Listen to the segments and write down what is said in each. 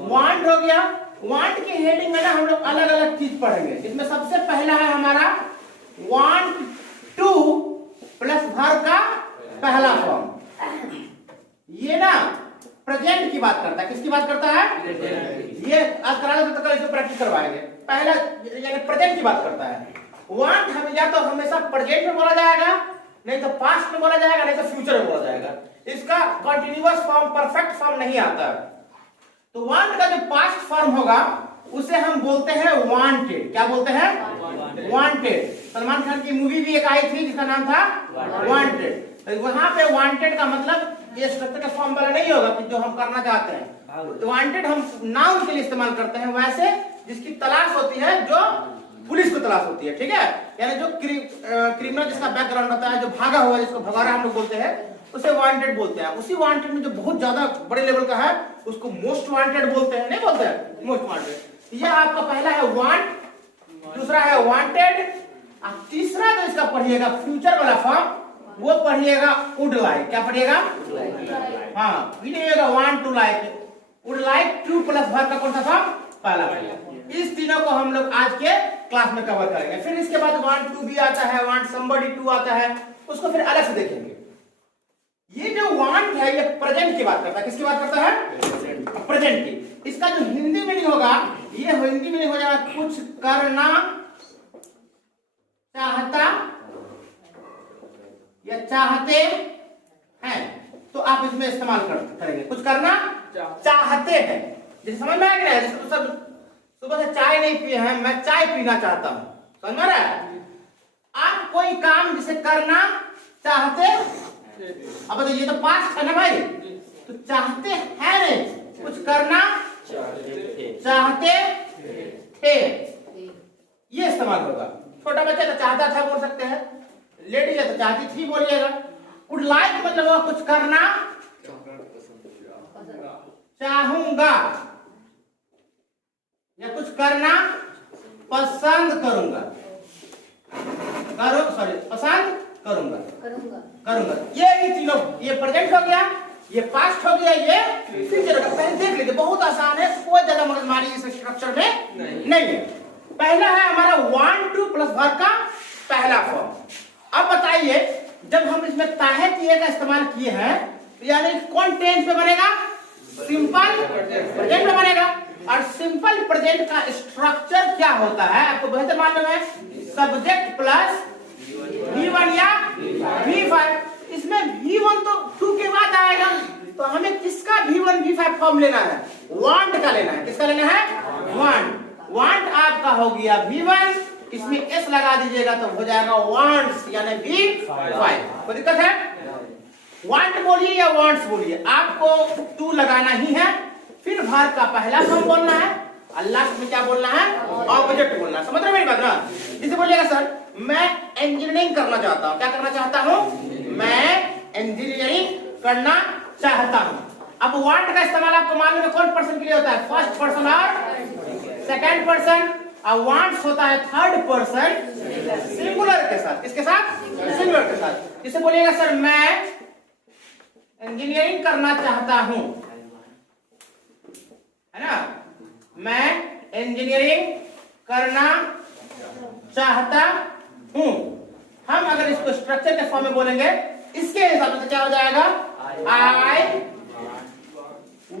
Want हो गया। Want की हेडिंग में ना हम लोग अलग अलग चीज पढ़ेंगे। इसमें सबसे पहला है हमारा वांट टू प्लस वर्ब का पहला फॉर्म। ये ना प्रेजेंट की बात करता है। किसकी बात करता है? ये आज करा तो कल इसको प्रैक्टिस करवाएंगे। पहला यानी प्रेजेंट की बात करता है। वांट हम या तो हमेशा प्रेजेंट में बोला जाएगा, नहीं तो पास्ट में बोला जाएगा, नहीं तो फ्यूचर में बोला जाएगा। इसका कंटीन्यूअस फॉर्म, परफेक्ट फॉर्म नहीं आता। तो वांट का जो पास्ट फॉर्म होगा उसे हम बोलते हैं वांटेड। क्या बोलते हैं? वांटेड। सलमान खान की मूवी भी एक आई थी जिसका नाम था वांटेड। तो वहां पे वांटेड का मतलब ये स्ट्रक्चर का फॉर्म वाला नहीं होगा कि जो हम करना चाहते हैं। वांटेड हम नाउन के लिए इस्तेमाल करते हैं, वैसे जिसकी तलाश होती है, जो पुलिस को तलाश होती है। ठीक है, यानी जो क्रिमिनल जिसका बैकग्राउंड होता है, जो भागा हुआ, जिसको भगारा हम लोग बोलते हैं, उसे वांटेड बोलते हैं। उसी वांटेड में जो बहुत ज्यादा बड़े लेवल का है उसको मोस्ट वांटेड बोलते हैं। नहीं बोलते हैं मोस्ट वांटेड। यह आपका पहला है वांट, दूसरा है वांटेड, और तीसरा जो इसका पढ़िएगा फ्यूचर वाला फॉर्म वो पढ़िएगा वुड लाइक। क्या पढ़िएगा? हाँ, पढ़िएगा want to like, would like to plus verb का कौन सा फॉर्म? पहला। इस तीनों को हम लोग आज के क्लास में कवर करेंगे। फिर इसके बाद वांट टू भी आता है, वांट समबडी टू आता है, उसको फिर अलग से देखेंगे। ये जो वांट है ये प्रेजेंट की बात करता है। किसकी बात करता है? प्रेजेंट की। इसका जो हिंदी में नहीं होगा, ये हिंदी में नहीं हो जाएगा कुछ करना चाहता या चाहते हैं, तो आप इसमें इस्तेमाल करेंगे। कुछ करना चाहते हैं, जैसे समझ में आ गया है। जैसे तो सब सुबह से चाय नहीं पिए हैं, मैं चाय पीना चाहता हूं, समझ में आ रहा है? आप कोई काम जिसे करना चाहते, अब ये तो पास्ट है ना भाई, तो चाहते हैं नहीं, कुछ करना चाहते थे, ये इस्तेमाल होगा। छोटा बच्चा तो चाहता था बोल सकते हैं, लेडीज है तो चाहती थी बोलिएगा। वुड लाइक मतलब होगा कुछ करना चाहूंगा या कुछ करना पसंद करूंगा, पसंद करूंगा। ये तीनों, ये प्रेजेंट हो गया, ये पास्ट हो गया, ये फ्यूचर हो गया। पहले देख लीजिए, बहुत आसान है, कोई ज्यादा मगजमारी इस स्ट्रक्चर में नहीं है। पहला है हमारा वांट टू प्लस वर्ब का पहला फॉर्म। अब बताइए, जब हम इसमें ताहे किए का इस्तेमाल किए हैं, यानी कौन टेंस में बनेगा? सिंपल प्रेजेंट में बनेगा। और सिंपल प्रेजेंट का स्ट्रक्चर क्या होता है आपको बेहतर मालूम है? सब्जेक्ट प्लस V1 या V5। इसमें V1 तो टू के बाद आएगा, तो हमें किसका V1 V5 फॉर्म लेना है? वांट का लेना है। किसका लेना है? वांट। वांट आपका हो गया V1, इसमें S लगा दीजिएगा तो हो जाएगा वांट्स, यानी V5। कोई दिक्कत है? वांट बोलिए या वांट्स बोलिए, आपको टू लगाना ही है। फिर वर्ब का पहला फॉर्म बोलना है, और लास्ट में क्या बोलना है? ऑब्जेक्ट बोलना है। समझ रहे मेरी बात ना? जिसे बोलिएगा सर मैं इंजीनियरिंग करना चाहता हूं। क्या करना चाहता हूं? मैं इंजीनियरिंग करना चाहता हूं। अब वांट का इस्तेमाल आपको मालूम है कौन पर्सन के लिए होता है? फर्स्ट पर्सन और सेकंड पर्सन। और वांट्स होता है थर्ड पर्सन सिंगुलर के साथ। किसके साथ? सिंगुलर के साथ। जिसे बोलिएगा सर मैं इंजीनियरिंग करना चाहता हूं, है ना? मैं इंजीनियरिंग करना चाहता हूं। हम अगर इसको स्ट्रक्चर के फॉर्म में बोलेंगे, इसके हिसाब से क्या हो जाएगा? I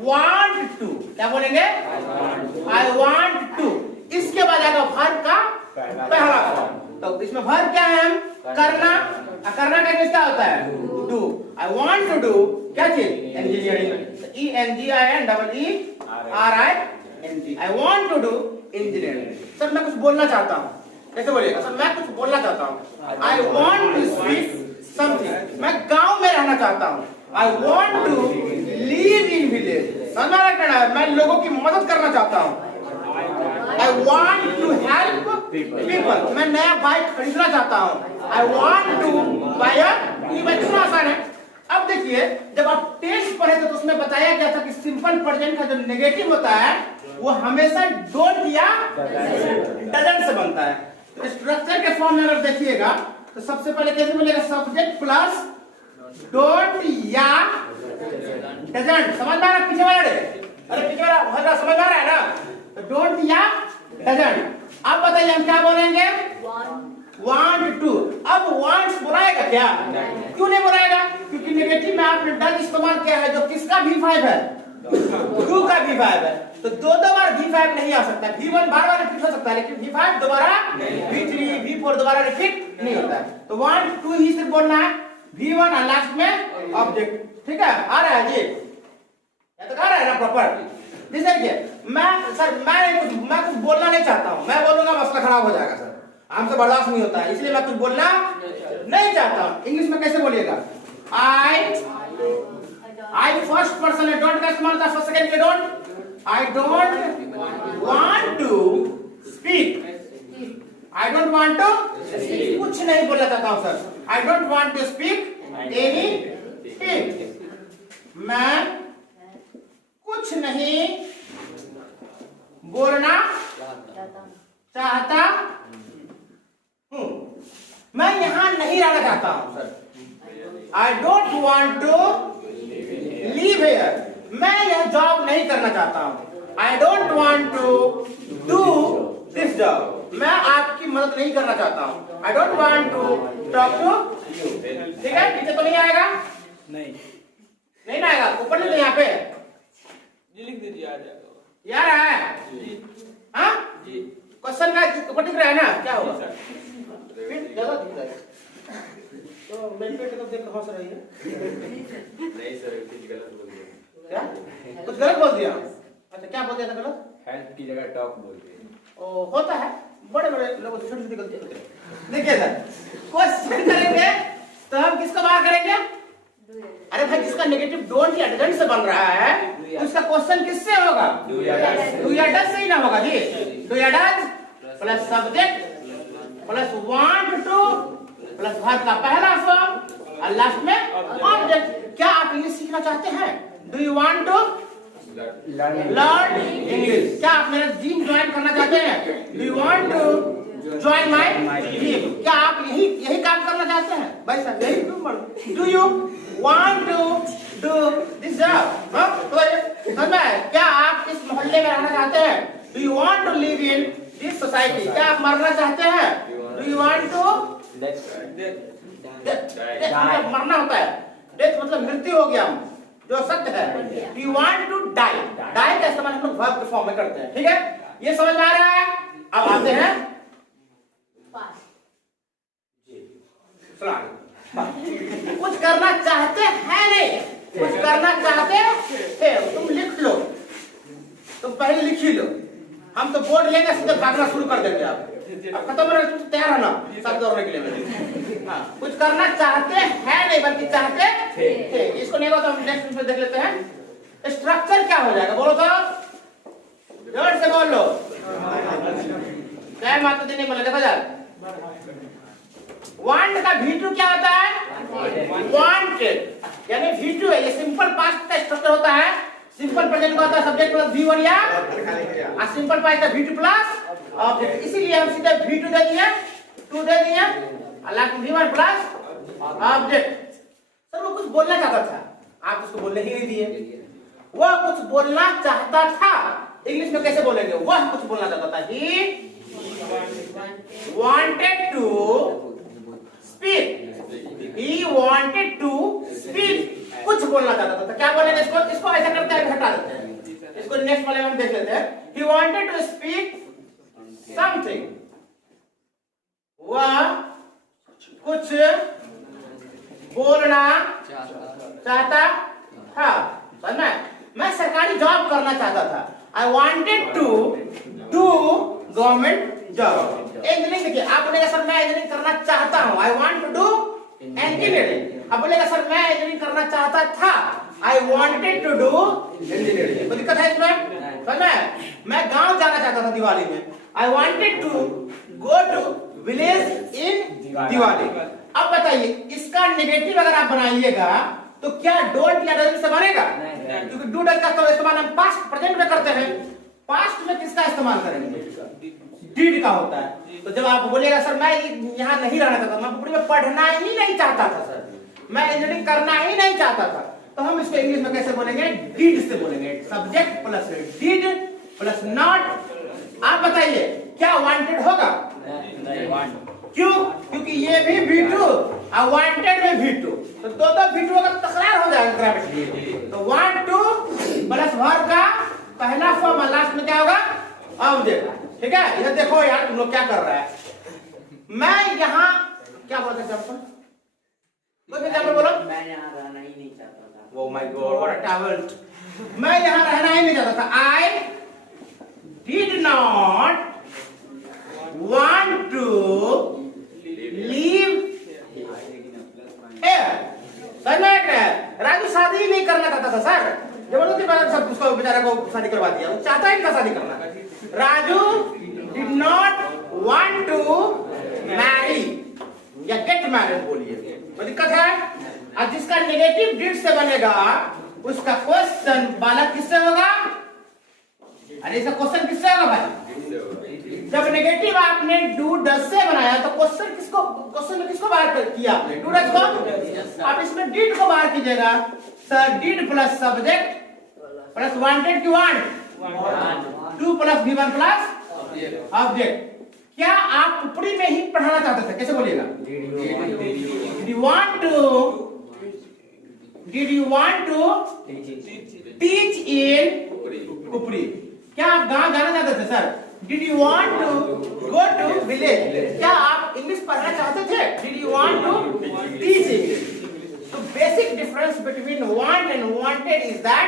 want to. क्या बोलेंगे? I want to. इसके बाद आएगा वर्ब का पहला फॉर्म। तो इसमें वर्ब क्या है? हम करना, करना का क्या होता है? Do. I want to do क्या चीज? Engineering. ENGINERRING। I want to do engineering. Sir मैं कुछ बोलना चाहता हूँ। कैसे बोलिएगा? सर मैं कुछ बोलना चाहता हूँ। I want to speak something. मैं गांव में रहना चाहता हूँ। I want to live in village. समझ में आ रहा है? मैं लोगों की मदद करना चाहता हूँ। I want to help people. मैं नया बाइक खरीदना चाहता हूँ। I want to buy a new bike. कितना आसान है। अब देखिए, जब आप टेंस पढ़े थे तो उसमें बताया गया था कि सिंपल प्रेजेंट का जो नेगेटिव होता है वो हमेशा डोंट या डजंट से बनता है। तो स्ट्रक्चर के फॉर्म में अगर देखिएगा तो सबसे पहले कैसे मिलेगा? सब्जेक्ट प्लस डोंट या डजंट। समझ में आ रहा? पीछे वाला अरे पिछले वाला समझ आ रहा है ना? तो डोंट या डजंट। अब बताइए हम क्या बोलेंगे? Want to. अब वांट्स बुलाएगा क्या? क्यों नहीं बुलाएगा? क्योंकि नेगेटिव में आपने डज इस्तेमाल किया है जो किसका V5 है? टू का V5 है। तो दो बार V5 नहीं आ सकता। V1 बार रिपीट हो सकता है लेकिन V5 दोबारा, V3 V4 दोबारा रिपीट नहीं होता है। तो वांट टू ही सिर्फ बोलना है, V1 और लास्ट में ऑब्जेक्ट। ठीक है, आ रहा है जी? या तो आ रहा है ना प्रॉपर? जैसे कि मैं कुछ बोलना नहीं चाहता हूँ, मैं बोलूंगा मसला खराब हो जाएगा सर, हमसे बर्दाश्त नहीं होता है, इसलिए मैं कुछ बोलना नहीं चाहता हूँ। इंग्लिश में कैसे बोलिएगा? आई फर्स्ट पर्सन है, डोंट का इस्तेमाल होता है, फर्स्ट सेकंड के don't. I don't want to speak. I don't want to कुछ नहीं बोलना चाहता हूँ sir. I don't want to speak anything. मैं कुछ नहीं बोलना चाहता हूं। मैं यहां नहीं रहना चाहता हूं sir. I don't want to leave here. मैं यह जॉब नहीं करना चाहता हूं। I don't want to do this job. मैं आपकी मदद नहीं करना चाहता हूं। I don't want to talk to you. ठीक है, नीचे तो नहीं आएगा? नहीं ना आएगा, ऊपर नहीं, यहाँ पे लिख दीजिए, आ जाएगा। यार है जी हाँ जी। क्वेश्चन का ऊपर दिख रहा है ना? क्या होगा? पेट ज्यादा दिख रहा है तो मैं पेट को देख हंस रही है। नहीं सर, कुछ गलत बोल दिया। क्या कुछ गलत बोल दिया? अच्छा, क्या बोल दिया था गलत? हेल्प की जगह टॉक बोल दिया। ओ होता है, बड़े बड़े लोगों से छोटी छोटी गलती होती है। देखिए सर, क्वेश्चन करेंगे तो हम किसको बाहर करेंगे? अरे भाई, जिसका नेगेटिव डोंट या डजंट से बन रहा है उसका क्वेश्चन किससे होगा? डू या डज से ही ना होगा जी। डू या does plus subject plus want to plus verb का पहला फॉर्म और लास्ट में ऑब्जेक्ट। क्या आप इंग्लिश सीखना चाहते हैं? Do you want to learn English? क्या आप मेरा जिम ज्वाइन करना चाहते हैं? Do you want to join my gym? क्या आप यही काम करना चाहते हैं? भाई साहब, यही do you want to do this job? हाँ, तो समझ में? क्या आप इस मोहल्ले में रहना चाहते हैं? Do you want to live in this society? क्या आप मरना चाहते हैं? Do you want to मतलब मरना होता है, डेथ मतलब मृत्यु हो गया जो सत्य है। Do you want to die? die का इस्तेमाल हम लोग वर्ब के फॉर्म में करते हैं। ठीक है, ये समझ में आ रहा है? अब आते हैं कुछ करना चाहते हैं नहीं, कुछ करना चाहते थे। तुम लिख लो, तुम पहले लिख ही लो, हम तो बोर्ड लेंगे सीधे भागना शुरू कर देंगे। अब खत्म हो रहा है, तुम तैयार है ना सब दौड़ने के लिए? हाँ, कुछ करना चाहते हैं नहीं बल्कि चाहते थे। इसको नहीं होता, हम नेक्स्ट में देख लेते हैं। स्ट्रक्चर क्या हो जाएगा? बोलो तो, जोर से बोल लो। जय माता दी नहीं बोला, देखो जाए। वांट का V2 क्या होता है? वांटेड, यानी V2 है। ये सिंपल पास्ट का स्ट्रक्चर होता है। सिंपल प्रेजेंट का होता है सब्जेक्ट प्लस V1 या और सिंपल पास्ट का V2 प्लस ऑब्जेक्ट। इसीलिए हम सीधे V2 दे दिए, 2 दे दिए और लास्ट में V1 प्लस ऑब्जेक्ट। सर वो कुछ बोलना चाहता था, आप उसको बोलने ही नहीं दिए। वह कुछ बोलना चाहता था, इंग्लिश में कैसे बोलेंगे? वह कुछ बोलना चाहता था। He wanted to speak. He wanted to speak. कुछ बोलना चाहता था। क्या बोलेंगे इसको? इसको ऐसा करते हैं, हटा देते हैं। इसको नेक्स्ट वाले में हम देख लेते हैं। He wanted to speak something. वह कुछ बोलना चाहता था। समझ में? मैं सरकारी जॉब करना चाहता था। I wanted to do government job. Engineering देखिए, आप बोलेगा सर मैं इंजीनियरिंग करना चाहता हूँ, I want to do engineering. अब बोलेगा सर मैं इंजीनियरिंग करना चाहता था, I wanted to do engineering. कोई दिक्कत है इसमें? समझ में? मैं गांव जाना चाहता था दिवाली में, I wanted to go to village in Diwali. अब बताइए, इसका नेगेटिव अगर आप बनाइएगा तो क्या डोंट या डजंट से बनेगा? क्योंकि डू डज का इस्तेमाल हम पास्ट प्रेजेंट में करते हैं। पास्ट में किसका इस्तेमाल करेंगे? डिड का होता है। तो जब आप बोलेगा सर मैं यहाँ नहीं रहना चाहता, मैं पुपड़ी में पढ़ना ही नहीं चाहता था सर, मैं इंजीनियरिंग करना ही नहीं चाहता था, तो हम इसको इंग्लिश में कैसे बोलेंगे? डिड से बोलेंगे। Subject plus did plus not. आप बताइए क्या वांटेड होगा? क्यों? क्योंकि ये भी V2 और वांटेड में V2, तो दो V2 का तकरार हो जाएगा ग्रामेटिकली। तो वांट टू प्लस वर्ब का पहला फॉर्म और लास्ट में क्या होगा? ऑब्जेक्ट। ठीक है, इधर देखो यार तुम लोग क्या कर रहा है। मैं यहाँ क्या बोलते थे आपको? बोलो। मैं यहाँ रहना ही नहीं चाहता था। Oh my God, what a talent! मैं यहाँ रहना ही नहीं चाहता था। I did not want to live here. Sir मैं राजू शादी ही नहीं करना चाहता था सर, जबरदस्ती मैंने सब उसको बेचारे को शादी करवा दिया। वो चाहता ही था शादी करना। Raju did not want to marry या get married बोलिए, कोई दिक्कत है? और जिसका नेगेटिव डिड से बनेगा उसका क्वेश्चन बालक किससे होगा? अरे इसका क्वेश्चन किससे होगा भाई? जब नेगेटिव आपने डू डज से बनाया तो क्वेश्चन में किसको बाहर किया आपने? डू डज को। आप इसमें डिड को बाहर कीजिएगा। Sir did plus subject plus wanted की want, to plus V1 plus object. क्या आप ऊपरी में ही पढ़ाना चाहते थे? कैसे बोलिएगा? Did you want to teach in ऊपरी? क्या आप गांव जाना चाहते थे sir? Did you want to go to village? क्या आप इंग्लिश पढ़ना चाहते थे? Did you want to teach English? So basic difference between want and wanted is that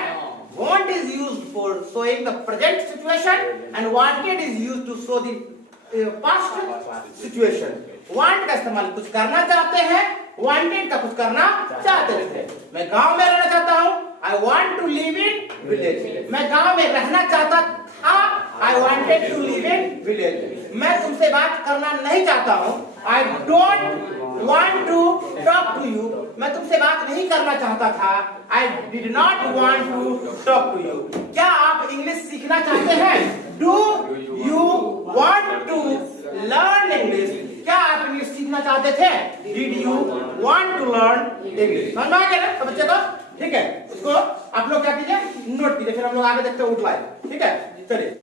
want is used for showing the present situation and wanted is used to show the past situation. Want का इस्तेमाल कुछ करना चाहते हैं, wanted का कुछ करना चाहते थे। मैं गांव में रहना चाहता हूँ, I want to live in village। मैं गांव में रहना चाहता था, I wanted to live in village। मैं तुमसे बात करना नहीं चाहता हूँ, I don't want to talk to you। मैं तुमसे बात नहीं करना चाहता था, I did not want to talk to you। क्या आप इंग्लिश सीखना चाहते हैं? Do you want to learn English? क्या आप इंग्लिश सीखना चाहते थे? Did you want to learn English? समझ में आ गया ना बच्चे को? ठीक है, उसको आप लोग क्या कीजिए? नोट कीजिए, फिर हम लोग आगे देखते हैं आउटलाइन। ठीक है, चलिए।